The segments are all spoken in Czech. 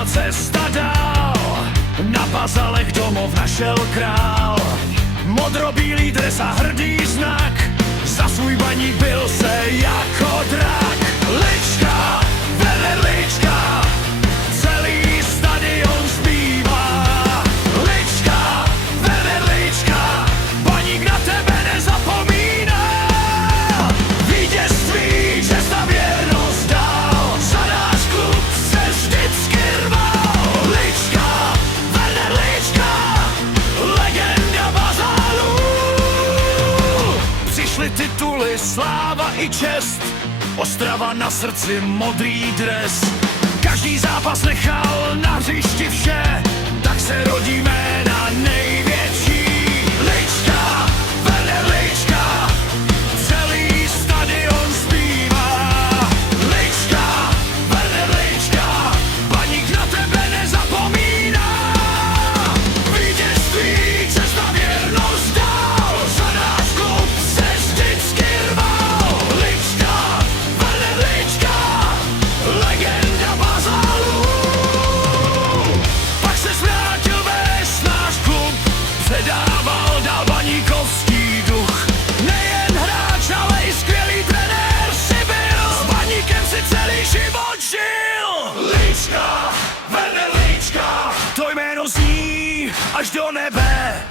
byla cesta dál. Na bazalech domov našel král. Modrobílý dres a hrdý znak, za svůj baník byl se jako drak. Lička, Werner Lička, celý stadion zpívá. Lička, Werner Lička, baník na tebe nezapomíná. Vítězství, čest a věrnost dál, za náš klub se vždycky rval. Lička, Werner Lička, legenda Bazalu. Přišly tituly, sláva i čest, Ostrava na srdci, modrý dres. Každý zápas nechal na hřišti vše, tak se rodí jména největší. Lička, Werner Lička, celý stadion zpívá. Lička, Werner Lička, baník na tebe nezapomíná. Vítězství, čest a věrnost dál, za náš klub se vždycky rval. Lička, Werner Lička, legenda Bazalu. Pak se zvrátil ves náš klub, předával dál baníkovský duch. Nejen hráč, ale i skvělý trenér si byl, s baníkem si celý život žil. Lička, Werner Lička, to jméno zní až do nebe.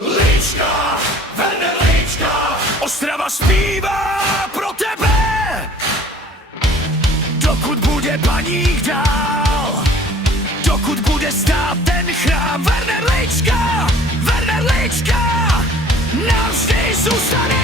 Lička, Werner Lička, Ostrava zpívá pro tebe. Dokud bude baník dál, dokud bude stát ten chrám, Werner Lička, navždy zůstane.